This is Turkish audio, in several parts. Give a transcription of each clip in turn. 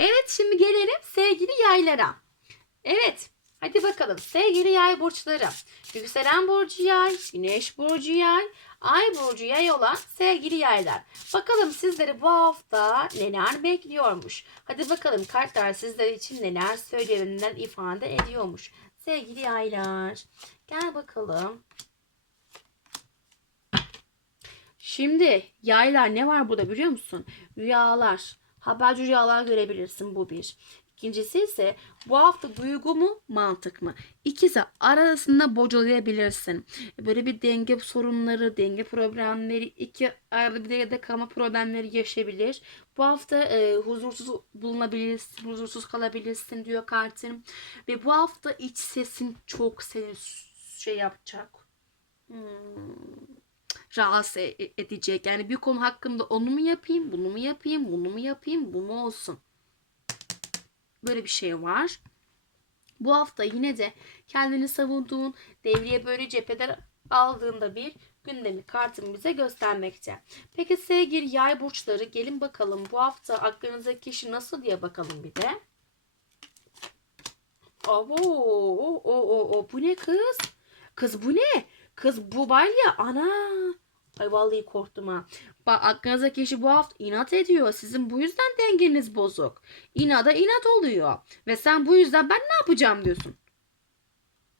Evet şimdi gelelim sevgili yaylara. Evet hadi bakalım sevgili yay burçları. Yükselen burcu yay, güneş burcu yay, ay burcu yay olan sevgili yaylar. Bakalım sizleri bu hafta neler bekliyormuş. Hadi bakalım kartlar sizler için neler söylüyor, neler ifade ediyormuş. Sevgili yaylar gel bakalım. Şimdi yaylar ne var burada biliyor musun? Rüyalar. Haberci rüyalar görebilirsin bu bir. İkincisi ise bu hafta duygu mu mantık mı? İkisi arasında bocalayabilirsin. Böyle bir denge sorunları, denge problemleri, iki arada bir de kalma problemleri yaşayabilir. Bu hafta e, huzursuz bulunabilirsin, huzursuz kalabilirsin diyor kartın. Ve bu hafta iç sesin çok seni şey yapacak. Hmm rahatsız e- edecek. Yani bir konu hakkında onu mu yapayım, bunu mu yapayım, bunu mu yapayım, bu mu olsun? Böyle bir şey var. Bu hafta yine de kendini savunduğun, devriye böyle cepheden aldığında bir gündemi kartım bize göstermekte. Peki sevgili yay burçları gelin bakalım bu hafta aklınızdaki kişi nasıl diye bakalım bir de. Oo, o, o, o, o, bu ne kız? Kız bu ne? Kız bu var ya ana. Ay vallahi korktum ha. Bak aklınızdaki kişi bu hafta inat ediyor. Sizin bu yüzden dengeniz bozuk. İnada inat oluyor. Ve sen bu yüzden ben ne yapacağım diyorsun.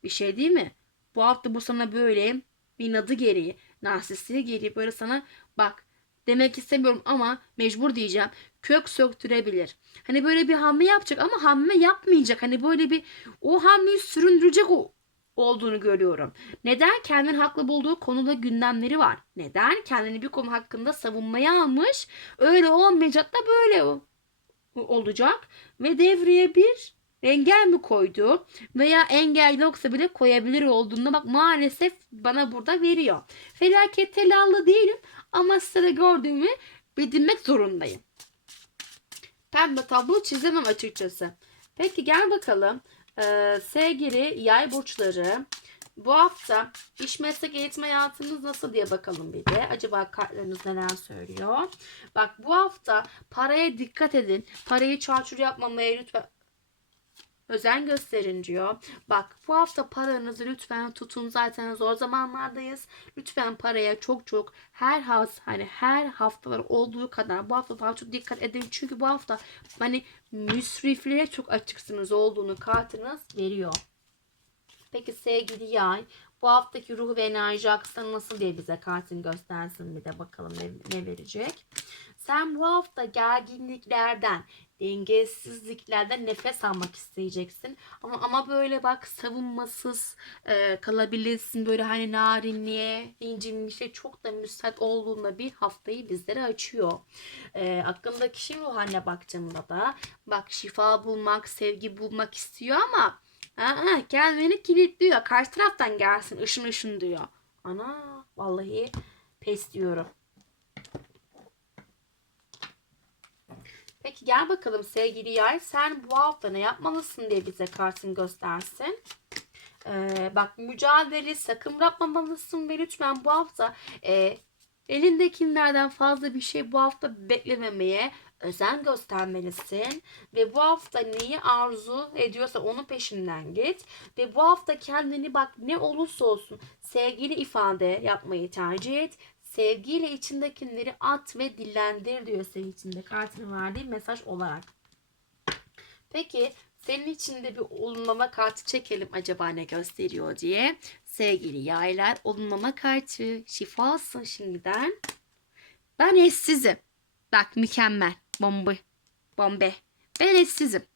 Bir şey değil mi? Bu hafta bu sana böyle inadı gereği, narsistliği gereği böyle sana bak demek istemiyorum ama mecbur diyeceğim. Kök söktürebilir. Hani böyle bir hamle yapacak ama hamle yapmayacak. Hani böyle bir o hamleyi süründürecek o olduğunu görüyorum. Neden? Kendini haklı bulduğu konuda gündemleri var. Neden? Kendini bir konu hakkında savunmaya almış. Öyle olmayacak da böyle olacak. Ve devreye bir engel mi koydu? Veya engel yoksa bile koyabilir olduğunu bak maalesef bana burada veriyor. Felaket telallı değilim ama sıra gördüğümü bildirmek zorundayım. Pembe tablo çizemem açıkçası. Peki gel bakalım. Ee, sevgili yay burçları bu hafta iş meslek eğitim hayatınız nasıl diye bakalım bir de. Acaba kartlarınız neler söylüyor? Bak bu hafta paraya dikkat edin. Parayı çarçur yapmamaya lütfen özen gösterin diyor. Bak bu hafta paranızı lütfen tutun. Zaten zor zamanlardayız. Lütfen paraya çok çok her has hani her haftalar olduğu kadar bu hafta daha çok dikkat edin. Çünkü bu hafta hani müsrifliğe çok açıksınız olduğunu kartınız veriyor. Peki sevgili yay bu haftaki ruh ve enerji aksanı nasıl diye bize kartın göstersin bir de bakalım ne, ne verecek. Sen bu hafta gerginliklerden, dengesizliklerden nefes almak isteyeceksin. Ama ama böyle bak savunmasız e, kalabilirsin. Böyle hani narinliğe, incinmişe çok da müsait olduğunda bir haftayı bizlere açıyor. E, aklımdaki kişi ruh haline baktığımda da bak şifa bulmak, sevgi bulmak istiyor ama Aa, kendini kilitliyor. Karşı taraftan gelsin ışın ışın diyor. Ana vallahi pes diyorum. Peki gel bakalım sevgili yay. Sen bu hafta ne yapmalısın diye bize kartın göstersin. Ee, bak mücadele sakın bırakmamalısın ve lütfen bu hafta e, elindekilerden fazla bir şey bu hafta beklememeye özen göstermelisin ve bu hafta neyi arzu ediyorsa onun peşinden git ve bu hafta kendini bak ne olursa olsun sevgili ifade yapmayı tercih et. Sevgiyle içindekileri at ve dillendir diyor senin içinde kartını verdiği mesaj olarak. Peki senin içinde bir olumlama kartı çekelim acaba ne gösteriyor diye. Sevgili yaylar olumlama kartı şifa olsun şimdiden. Ben eşsizim. Bak mükemmel. Bomba. Bombe. Ben eşsizim.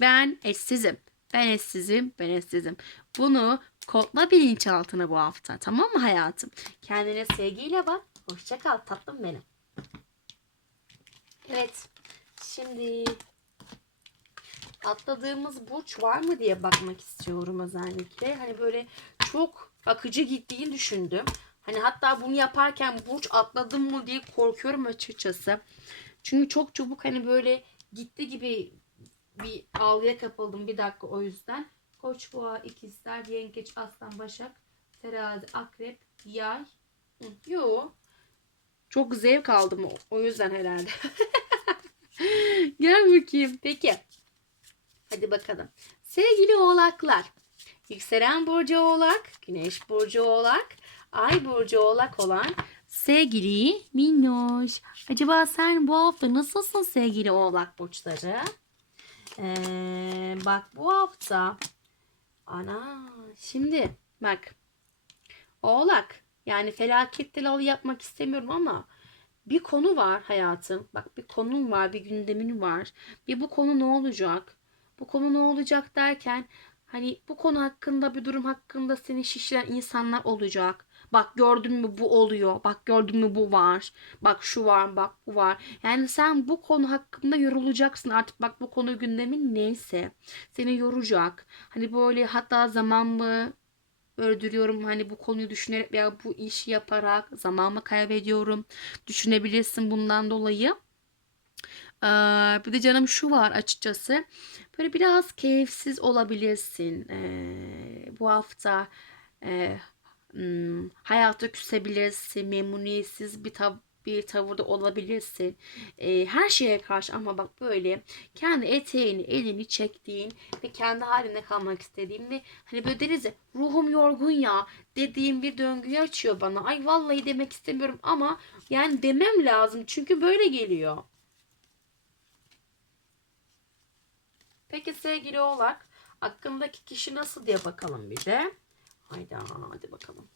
Ben eşsizim. Ben eşsizim. Ben eşsizim. Bunu kodla bilinçaltına bu hafta. Tamam mı hayatım? Kendine sevgiyle bak. Hoşça kal tatlım benim. Evet. Şimdi atladığımız burç var mı diye bakmak istiyorum özellikle. Hani böyle çok akıcı gittiğini düşündüm. Hani hatta bunu yaparken burç atladım mı diye korkuyorum açıkçası. Çünkü çok çabuk hani böyle gitti gibi bir algıya kapıldım bir dakika o yüzden. Koç, boğa, ikizler, yengeç, aslan, başak, terazi, akrep, yay. Yo. Çok zevk aldım o- o yüzden herhalde. Gel bakayım. Peki. Hadi bakalım. Sevgili oğlaklar. Yükselen burcu oğlak, güneş burcu oğlak, ay burcu oğlak olan sevgili Minnoş. Acaba sen bu hafta nasılsın sevgili oğlak burçları? Ee, bak bu hafta ana şimdi bak oğlak yani felaket telalı yapmak istemiyorum ama bir konu var hayatım. Bak bir konun var, bir gündemin var. Bir bu konu ne olacak? Bu konu ne olacak derken hani bu konu hakkında bir durum hakkında seni şişiren insanlar olacak. Bak gördün mü bu oluyor. Bak gördün mü bu var. Bak şu var, bak bu var. Yani sen bu konu hakkında yorulacaksın artık. Bak bu konu gündemin neyse. Seni yoracak. Hani böyle hatta zaman mı öldürüyorum hani bu konuyu düşünerek veya bu işi yaparak zamanımı kaybediyorum. Düşünebilirsin bundan dolayı. Ee, bir de canım şu var açıkçası. Böyle biraz keyifsiz olabilirsin. Ee, bu hafta e, hmm, hayata küsebilirsin. Memnuniyetsiz bir tav bir tavırda olabilirsin. Ee, her şeye karşı ama bak böyle kendi eteğini elini çektiğin ve kendi haline kalmak istediğin ve hani böyle deriz ya ruhum yorgun ya dediğim bir döngüyü açıyor bana. Ay vallahi demek istemiyorum ama yani demem lazım çünkü böyle geliyor. Peki sevgili oğlak hakkındaki kişi nasıl diye bakalım bir de. Hayda hadi bakalım.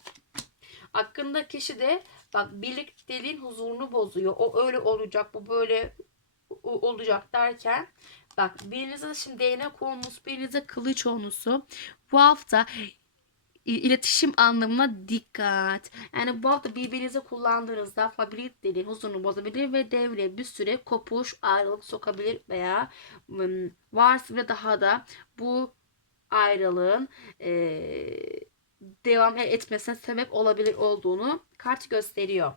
Hakkında kişi de bak birlikteliğin huzurunu bozuyor. O öyle olacak bu böyle olacak derken bak birinize şimdi değnek olmuş birinize kılıç olmuşu bu hafta iletişim anlamına dikkat. Yani bu hafta birbirinize kullandığınızda fabrik dili huzurunu bozabilir ve devre bir süre kopuş, ayrılık sokabilir veya varsa ve daha da bu ayrılığın eee, devam etmesine sebep olabilir olduğunu kart gösteriyor.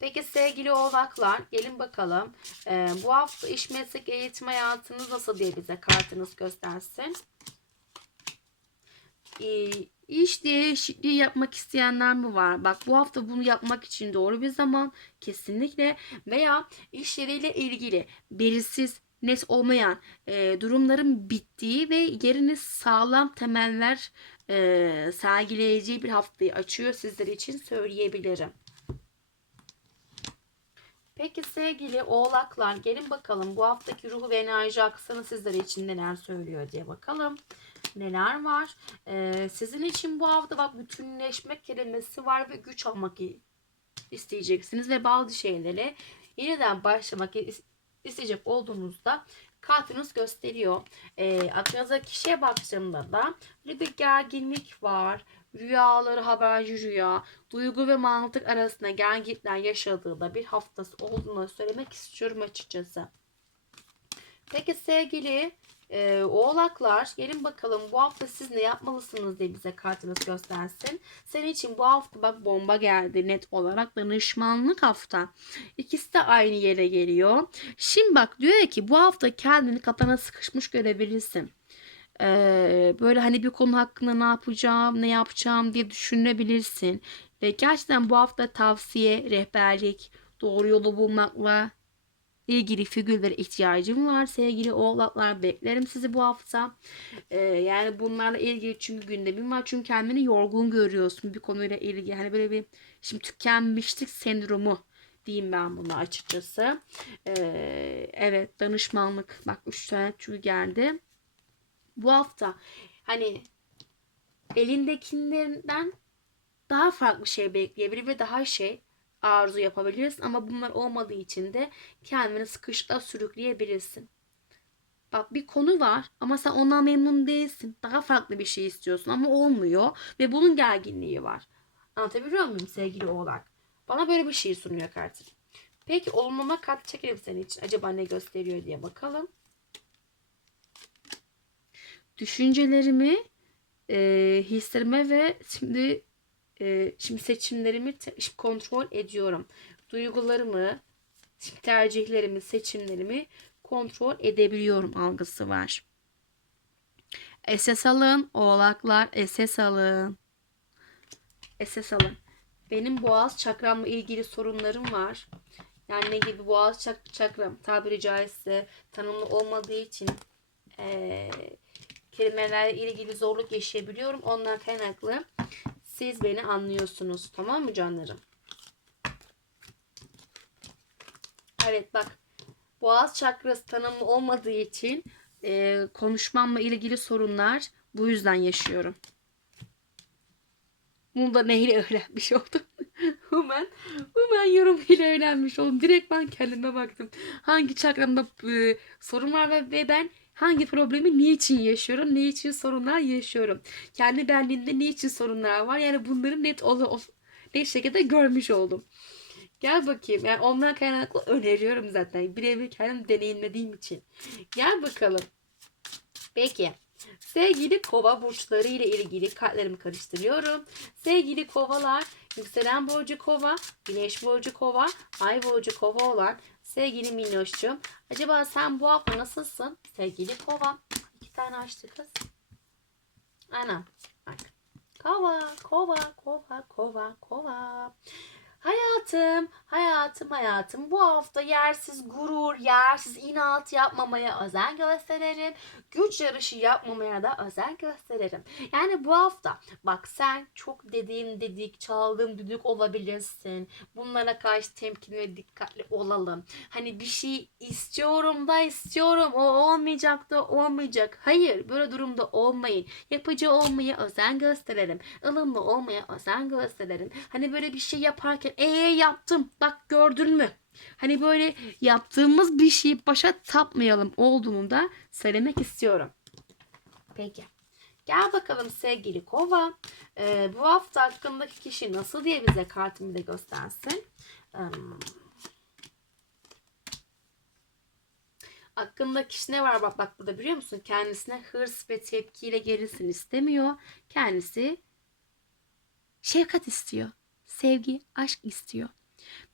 Peki sevgili oğlaklar gelin bakalım Eee, bu hafta iş meslek eğitim hayatınız nasıl diye bize kartınız göstersin e, iş değişikliği yapmak isteyenler mi var? Bak bu hafta bunu yapmak için doğru bir zaman kesinlikle veya işleriyle ilgili belirsiz net olmayan e, durumların bittiği ve yerini sağlam temeller e, sergileyeceği bir haftayı açıyor sizler için söyleyebilirim. Peki sevgili oğlaklar gelin bakalım bu haftaki ruhu ve enerji aksanı sizler için neler söylüyor diye bakalım. Neler var? Ee, sizin için bu hafta bak bütünleşmek kelimesi var ve güç almak isteyeceksiniz ve bazı şeylere yeniden başlamak is- isteyecek olduğunuzda kartınız gösteriyor. Ee, aklınıza kişiye baktığımda da bir gerginlik var. Rüyaları haberci rüya, duygu ve mantık arasında gerginlikler yaşadığında bir haftası olduğunu söylemek istiyorum açıkçası. Peki sevgili e, oğlaklar gelin bakalım bu hafta siz ne yapmalısınız diye bize kartınız göstersin. Senin için bu hafta bak bomba geldi net olarak danışmanlık hafta. İkisi de aynı yere geliyor. Şimdi bak diyor ki bu hafta kendini kafana sıkışmış görebilirsin. Ee, böyle hani bir konu hakkında ne yapacağım, ne yapacağım diye düşünebilirsin. Ve gerçekten bu hafta tavsiye, rehberlik, doğru yolu bulmakla ilgili figürlere ihtiyacım var sevgili oğlaklar. Beklerim sizi bu hafta. Ee, yani bunlarla ilgili çünkü gündemim var. Çünkü kendini yorgun görüyorsun bir konuyla ilgili. Hani böyle bir şimdi tükenmişlik sendromu diyeyim ben buna açıkçası. Ee, evet danışmanlık. Bak 3 tane tüy geldi. Bu hafta hani elindekinden daha farklı şey bekleyebilir ve daha şey arzu yapabilirsin ama bunlar olmadığı için de kendini sıkışla sürükleyebilirsin. Bak bir konu var ama sen ondan memnun değilsin. Daha farklı bir şey istiyorsun ama olmuyor ve bunun gerginliği var. Anlatabiliyor muyum sevgili oğlak? Bana böyle bir şey sunuyor kartım. Peki olmama kart çekelim senin için. Acaba ne gösteriyor diye bakalım. Düşüncelerimi, e, hislerime ve şimdi e, şimdi seçimlerimi kontrol ediyorum. Duygularımı, tercihlerimi, seçimlerimi kontrol edebiliyorum algısı var. SS alın oğlaklar SS alın. SS alın. Benim boğaz çakramla ilgili sorunlarım var. Yani ne gibi boğaz çak çakram tabiri caizse tanımlı olmadığı için eee kelimelerle ilgili zorluk yaşayabiliyorum. Ondan kaynaklı siz beni anlıyorsunuz. Tamam mı canlarım? Evet bak. Boğaz çakrası tanımlı olmadığı için e, konuşmamla ilgili sorunlar bu yüzden yaşıyorum. Bunu da neyle öğrenmiş oldum. hemen, hemen yorum ile öğrenmiş oldum. Direkt ben kendime baktım. Hangi çakramda e, sorun var ve ben hangi problemi niçin yaşıyorum, ne için sorunlar yaşıyorum. Kendi benliğimde ne için sorunlar var. Yani bunları net ol, net şekilde görmüş oldum. Gel bakayım. Yani ondan kaynaklı öneriyorum zaten. Birebir kendim deneyimlediğim için. Gel bakalım. Peki. Sevgili kova burçları ile ilgili kartlarımı karıştırıyorum. Sevgili kovalar, yükselen burcu kova, güneş burcu kova, ay burcu kova olan sevgili minnoşçum. Acaba sen bu hafta nasılsın? Sevgili kova. İki tane açtı kız. Ana. Bak. Kova, kova, kova, kova, kova. Hayatım, hayatım, hayatım. Bu hafta yersiz gurur, yersiz inat yapmamaya özen gösteririm. Güç yarışı yapmamaya da özen gösteririm. Yani bu hafta bak sen çok dediğim dedik, çaldığım düdük olabilirsin. Bunlara karşı temkinli ve dikkatli olalım. Hani bir şey istiyorum da istiyorum. O olmayacak da olmayacak. Hayır, böyle durumda olmayın. Yapıcı olmaya özen gösterelim. ılımlı olmaya özen gösterelim. Hani böyle bir şey yaparken ee yaptım bak gördün mü? Hani böyle yaptığımız bir şeyi başa tapmayalım olduğunu da söylemek istiyorum. Peki. Gel bakalım sevgili kova. Ee, bu hafta hakkındaki kişi nasıl diye bize kartımı da göstersin. Hakkında kişi ne var bak bak burada biliyor musun? Kendisine hırs ve tepkiyle gerilsin istemiyor. Kendisi şefkat istiyor. Sevgi, aşk istiyor.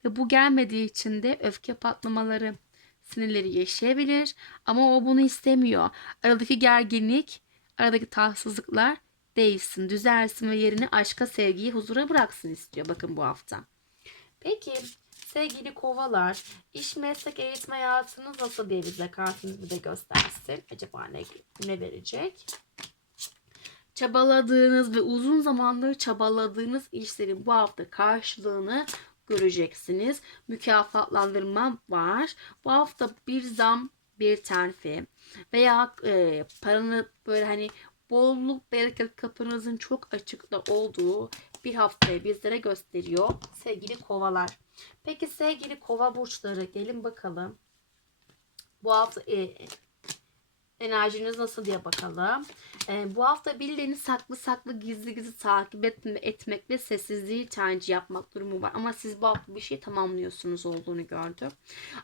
Ve bu gelmediği için de öfke patlamaları, sinirleri yaşayabilir. Ama o bunu istemiyor. Aradaki gerginlik, aradaki tatsızlıklar değilsin, düzelsin ve yerini aşka, sevgiyi, huzura bıraksın istiyor. Bakın bu hafta. Peki sevgili kovalar, iş meslek eğitim hayatınız nasıl diye bize kartınızı bir göstersin. Acaba ne, ne verecek? Çabaladığınız ve uzun zamandır çabaladığınız işlerin bu hafta karşılığını göreceksiniz. Mükafatlandırma var. Bu hafta bir zam, bir terfi veya e, paranı böyle hani bolluk bereket kapınızın çok açıkta olduğu bir haftayı bizlere gösteriyor sevgili kovalar. Peki sevgili kova burçları gelin bakalım. Bu hafta e, enerjiniz nasıl diye bakalım. E, bu hafta birilerini saklı saklı gizli gizli takip etme, etmek ve sessizliği tercih yapmak durumu var. Ama siz bu hafta bir şey tamamlıyorsunuz olduğunu gördüm.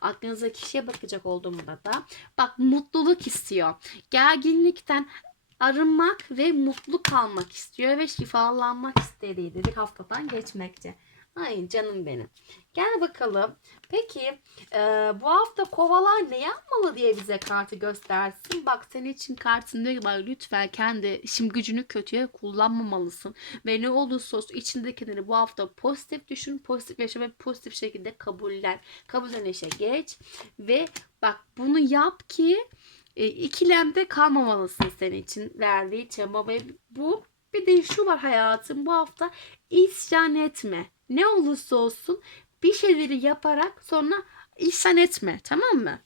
Aklınıza kişiye bakacak olduğumda da bak mutluluk istiyor. Gerginlikten arınmak ve mutlu kalmak istiyor ve şifalanmak istediği bir haftadan geçmekte. Ay canım benim. Gel bakalım. Peki e, bu hafta kovalar ne yapmalı diye bize kartı göstersin. Bak senin için kartın diyor lütfen kendi işim gücünü kötüye kullanmamalısın. Ve ne olursa olsun içindekileri bu hafta pozitif düşün. Pozitif yaşa ve pozitif şekilde kabullen. Kabullenişe geç. Ve bak bunu yap ki e, ikilemde kalmamalısın senin için verdiği çaba ve bu bir de şu var hayatım bu hafta isyan etme. Ne olursa olsun bir şeyleri yaparak sonra isyan etme tamam mı?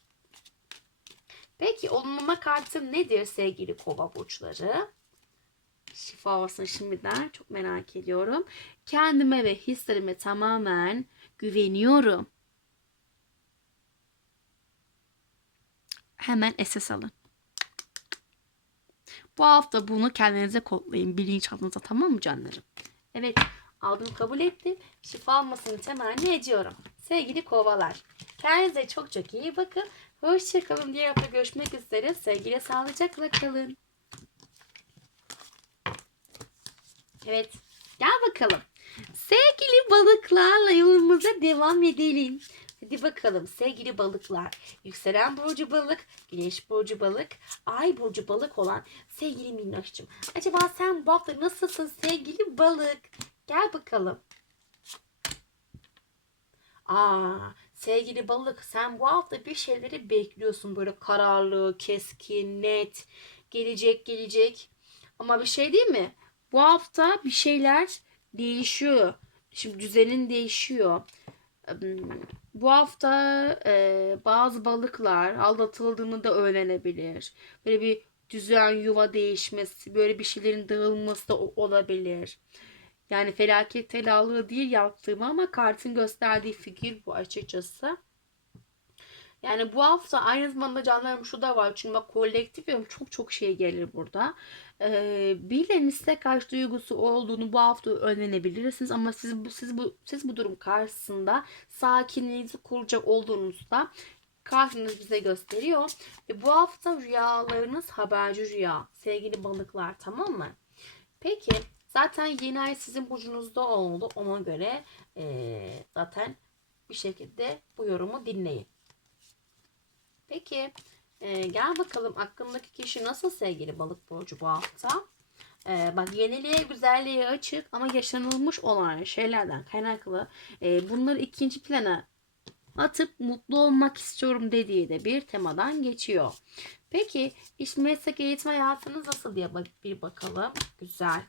Peki olumlama kartı nedir sevgili kova burçları? Şifa olsun şimdiden çok merak ediyorum. Kendime ve hislerime tamamen güveniyorum. Hemen SS alın. Bu hafta bunu kendinize kodlayın bilinçaltınıza tamam mı canlarım? Evet aldım kabul ettim. Şifa almasını temenni ediyorum. Sevgili kovalar. Kendinize çok çok iyi bakın. Hoşçakalın. Diğer hafta görüşmek üzere. Sevgiyle sağlıcakla kalın. Evet. Gel bakalım. Sevgili balıklarla yolumuza devam edelim. Hadi bakalım sevgili balıklar. Yükselen burcu balık, güneş burcu balık, ay burcu balık olan sevgili minnoşcum. Acaba sen bu hafta nasılsın sevgili balık? Gel bakalım. Aa, Sevgili balık sen bu hafta bir şeyleri bekliyorsun böyle kararlı, keskin, net. Gelecek gelecek. Ama bir şey değil mi? Bu hafta bir şeyler değişiyor. Şimdi düzenin değişiyor. Hmm, Bu hafta e, bazı balıklar aldatıldığını da öğrenebilir. Böyle bir düzen yuva değişmesi, böyle bir şeylerin dağılması da olabilir. Yani felaket telalığı değil yaptığım ama kartın gösterdiği fikir bu açıkçası. Yani bu hafta aynı zamanda canlarım şu da var. Çünkü bak kolektif ve çok çok şey gelir burada. Ee, birilerinin size karşı duygusu olduğunu bu hafta öğrenebilirsiniz. Ama siz bu, siz bu, siz bu durum karşısında sakinliğinizi koruyacak olduğunuzda kartınız bize gösteriyor. Ve bu hafta rüyalarınız haberci rüya. Sevgili balıklar tamam mı? Peki zaten yeni ay sizin burcunuzda oldu. Ona göre eee, zaten bir şekilde bu yorumu dinleyin. Peki e, gel bakalım aklındaki kişi nasıl sevgili balık burcu bu hafta? E, bak yeniliğe güzelliğe açık ama yaşanılmış olan şeylerden kaynaklı e, bunları ikinci plana atıp mutlu olmak istiyorum dediği de bir temadan geçiyor. Peki iş meslek eğitim hayatınız nasıl diye bir bakalım. Güzel.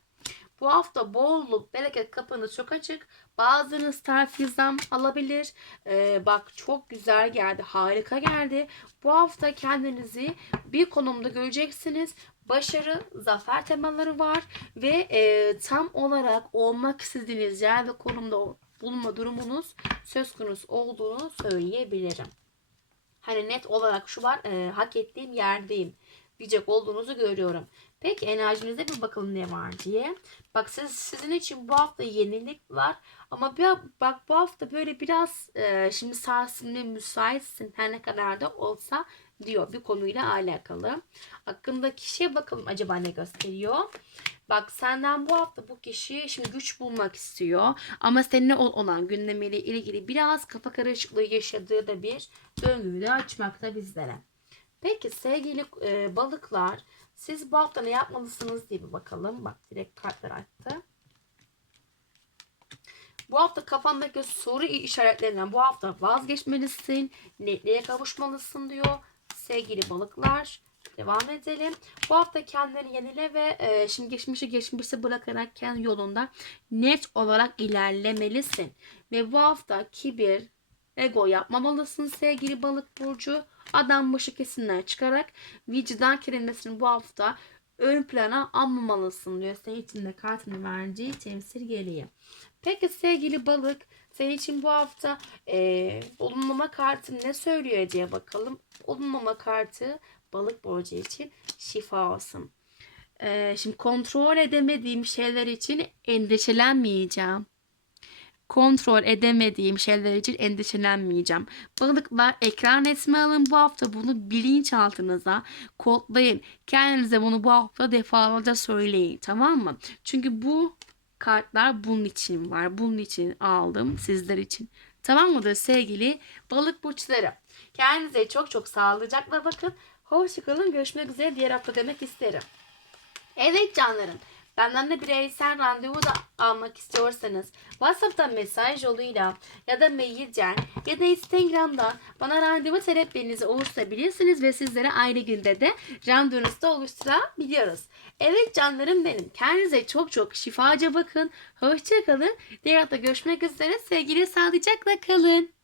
Bu hafta bolluk, bereket kapınız çok açık. Bazınız terfi zam alabilir. Ee, bak çok güzel geldi, harika geldi. Bu hafta kendinizi bir konumda göreceksiniz. Başarı, zafer temaları var ve e, tam olarak olmak istediğiniz yer ve konumda bulunma durumunuz söz konusu olduğunu söyleyebilirim. Hani net olarak şu var, e, hak ettiğim yerdeyim diyecek olduğunuzu görüyorum. Peki enerjinizde bir bakalım ne var diye. Bak siz, sizin için bu hafta yenilik var. Ama bir, bak bu hafta böyle biraz e, şimdi sarsılmaya müsaitsin her ne kadar da olsa diyor bir konuyla alakalı. Hakkındaki kişiye bakalım acaba ne gösteriyor. Bak senden bu hafta bu kişi şimdi güç bulmak istiyor. Ama seninle ol- olan gündemiyle ilgili biraz kafa karışıklığı yaşadığı da bir döngüyü de açmakta bizlere. Peki sevgili e, balıklar siz bu hafta ne yapmalısınız diye bir bakalım. Bak direkt kartlar attı. Bu hafta kafandaki soru işaretlerinden bu hafta vazgeçmelisin. Netliğe kavuşmalısın diyor. Sevgili balıklar. Devam edelim. Bu hafta kendini yenile ve e, şimdi geçmişi geçmişte bırakarak kendi yolunda net olarak ilerlemelisin. Ve bu hafta kibir, ego yapmamalısın sevgili balık burcu. Adam başı kesinler çıkarak vicdan kelimesini bu hafta ön plana almamalısın diyor. Senin için de kartını verdiği temsil geliyor. Peki sevgili balık senin için bu hafta e, olumlama kartı ne söylüyor diye bakalım. Olumlama kartı balık burcu için şifa olsun. E, şimdi kontrol edemediğim şeyler için endişelenmeyeceğim. Kontrol edemediğim şeyler için endişelenmeyeceğim. Balıklar ekran resmi alın bu hafta bunu bilinçaltınıza kodlayın. Kendinize bunu bu hafta defalarca söyleyin tamam mı? Çünkü bu kartlar bunun için var. Bunun için aldım sizler için. Tamam mıdır sevgili balık burçları? Kendinize çok çok sağlıcakla bakın. Hoşçakalın. Görüşmek üzere diğer hafta demek isterim. Evet canlarım. Benden de bireysel randevu da almak istiyorsanız WhatsApp'tan mesaj yoluyla ya da mailden ya da Instagram'dan bana randevu taleplerinizi oluşturabilirsiniz ve sizlere aynı günde de randevunuzu da oluşturabiliyoruz. Evet canlarım benim. Kendinize çok çok şifaca bakın. Hoşçakalın. Diğer hafta görüşmek üzere. Sevgili sağlıcakla kalın.